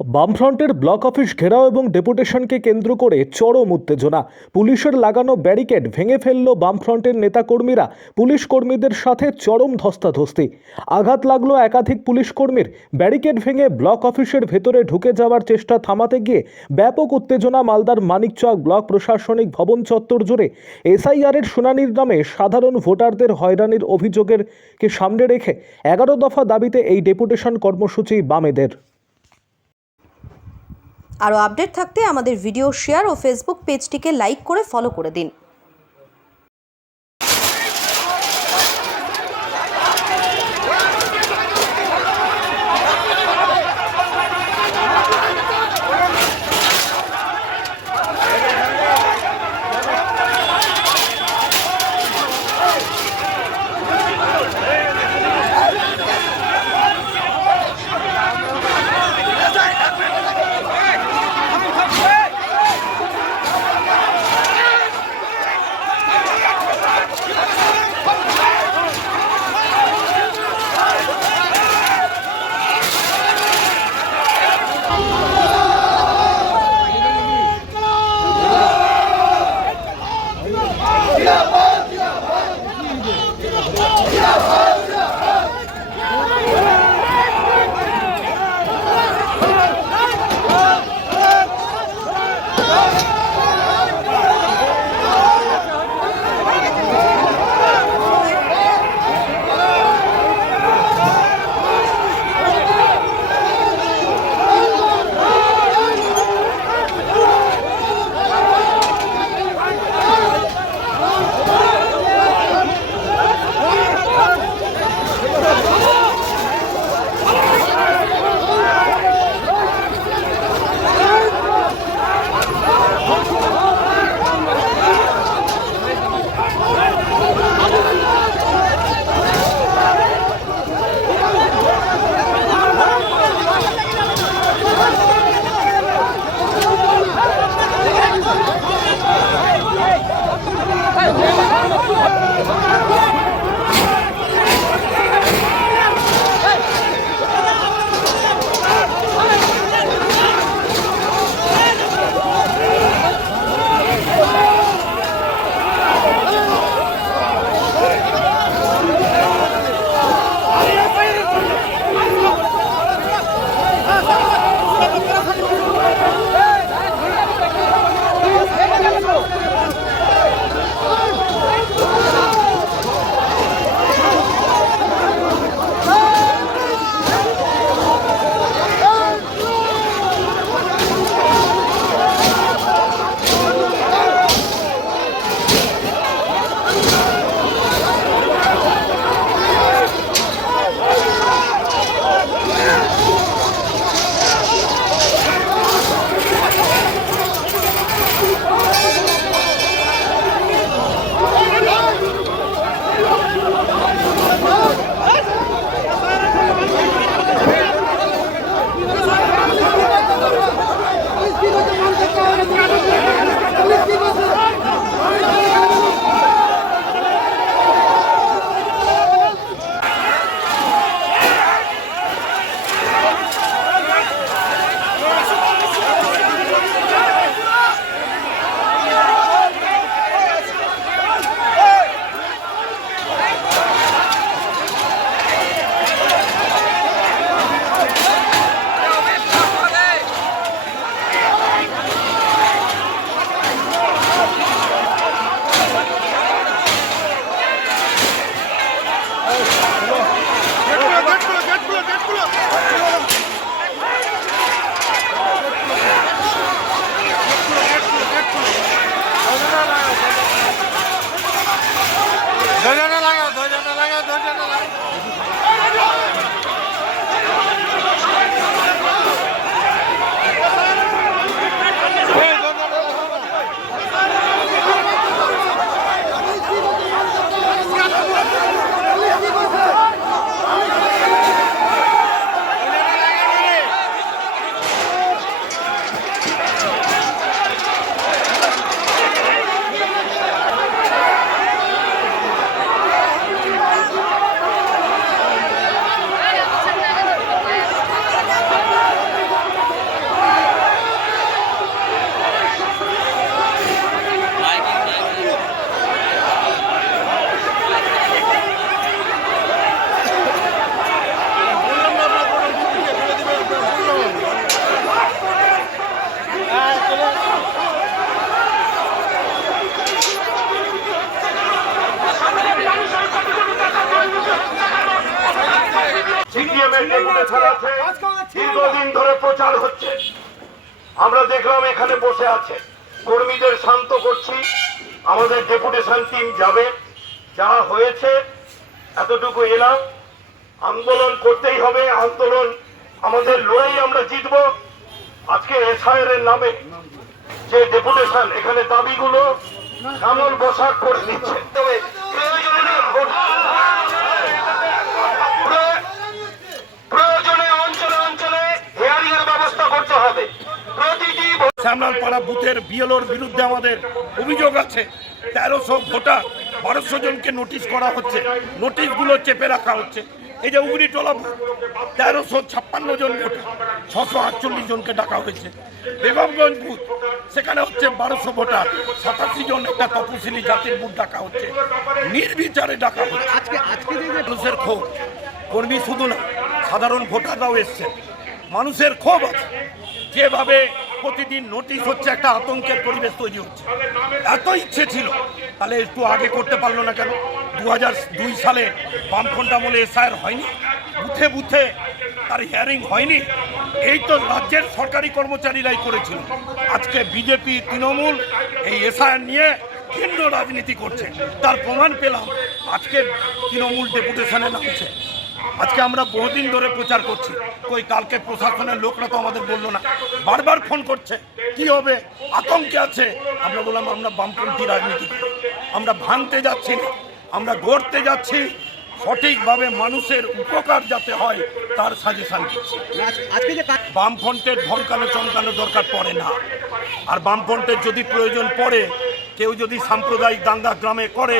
বামফ্রন্টের block office ঘেরাও এবং ডেপুটেশনকে কেন্দ্র করে চরম উত্তেজনা। পুলিশের লাগানো ব্যারিকেড ভেঙে ফেলল বামফ্রন্টের নেতাকর্মীরা। পুলিশ কর্মীদের সাথে চরম ধস্তাধস্তি। আঘাত লাগলো একাধিক পুলিশ কর্মীর। ব্যারিকেড ভেঙে ব্লক অফিসের ভেতরে ঢুকে যাওয়ার চেষ্টা থামাতে গিয়ে ব্যাপক উত্তেজনা মালদার মানিকচক ব্লক প্রশাসনিক ভবন চত্বর জুড়ে। এসআইআরের শুনানির নামে সাধারণ ভোটারদের হয়রানির অভিযোগের সামনে রেখে 11 দফা দাবিতে এই ডেপুটেশন কর্মসূচি বামেদের। আরও আপডেট থাকতে আমাদের ভিডিও শেয়ার ও ফেসবুক পেজটিকে লাইক করে ফলো করে দিন। নামে ডেপুটেশন আছে, দীর্ঘদিন ধরে প্রচার হচ্ছে। আমরা দেখলাম এখানে বসে আছে, কর্মীদের শান্ত করছি, আমাদের ডেপুটেশন টিম যাবে, যা হয়েছে এতটুকু এলাম। আন্দোলন করতেই হবে, আন্দোলন আমাদের লড়াই, আমরা জিতব। আজকে এসআইআর এর নামে যে ডেপুটেশন, এখানে দাবিগুলো সামল বসাক করে দিচ্ছে। তবে প্রয়োজনে অঞ্চলে অঞ্চলে হেয়ারিং এর ব্যবস্থা করতে হবে। প্রতিটি শ্যামলালপাড়া বুথের বিএলওর বিরুদ্ধে আমাদের অভিযোগ আছে। 1300 ভোটার, 1200 জনকে নোটিশ করা হচ্ছে, নোটিশগুলো চেপে রাখা হচ্ছে। এই যে উগরিটোলা 1356 জন ভোটার, 648 জনকে ডাকা হয়েছে। বেগমগঞ্জ বুথ, সেখানে হচ্ছে 1200 ভোটার, 87 জন একটা তপশিলি জাতির বুথ ডাকা হচ্ছে, নির্বিচারে ডাকা হচ্ছে। মানুষের ক্ষোভ, কর্মী শুধু না, সাধারণ ভোটাররাও এসছে, মানুষের ক্ষোভ আছে। যেভাবে প্রতিদিন নোটিশ হচ্ছে, একটা আতঙ্কের পরিবেশ তৈরি হচ্ছে। এত ইচ্ছে ছিল, তাহলে একটু আগে করতে পারলো না কেন? 2002 সালে বামফ্রন্ট আমলে এসআইআর হয়নি, বুথে বুথে তার হিয়ারিং হয়নি। এই তো রাজ্যের সরকারি কর্মচারীরাই করেছিল। আজকে বিজেপি, তৃণমূল এই এসআইআর নিয়ে ভিন্ন রাজনীতি করছে। তার প্রমাণ পেলাম আজকে তৃণমূল ডেপুটেশনে নামছে। আজকে আমরা বহুদিন ধরে প্রচার করছি, কই কালকে প্রশাসনের লোকরা তো আমাদের বললো না, বারবার ফোন করছে, কি হবে, আতঙ্কে আছে। আমরা বললাম আমরা বামপন্থী রাজনীতি করি, আমরা ভাঙতে যাচ্ছি না, আমরা গড়তে যাচ্ছি, সঠিকভাবে মানুষের উপকার যাতে হয় তার সাজেশন দিচ্ছি। বামফ্রন্টের ধমকানো চমকানো দরকার পড়ে না। আর বামফ্রন্টের যদি প্রয়োজন পড়ে, কেউ যদি সাম্প্রদায়িক দাঙ্গা গ্রামে করে,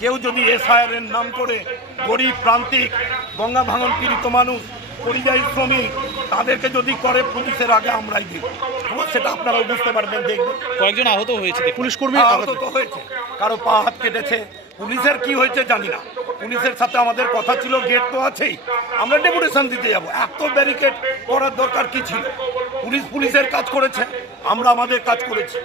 কেউ যদি এসআইআর এর নাম করে গরিব প্রান্তিক গঙ্গা ভাঙন পীড়িত মানুষ, পরিযায়ী শ্রমিক, তাদেরকে যদি করে, পুলিশের আগে আমরাই দিই। সেটা আপনারাও বুঝতে পারবেন, দেখবেন। কয়েকজন আহত হয়েছে, পুলিশ কর্মী আহত তো হয়েছে, কারো পা হাত কেটেছে। পুলিশের কি হয়েছে জানি না, পুলিশের সাথে আমাদের কথা ছিল, গেট তো আছেই, আমরা ডেপুটেশন দিতে যাব। এত ব্যারিকেড করার দরকার কি ছিল? পুলিশের কাজ করেছে, আমরা আমাদের কাজ করেছি।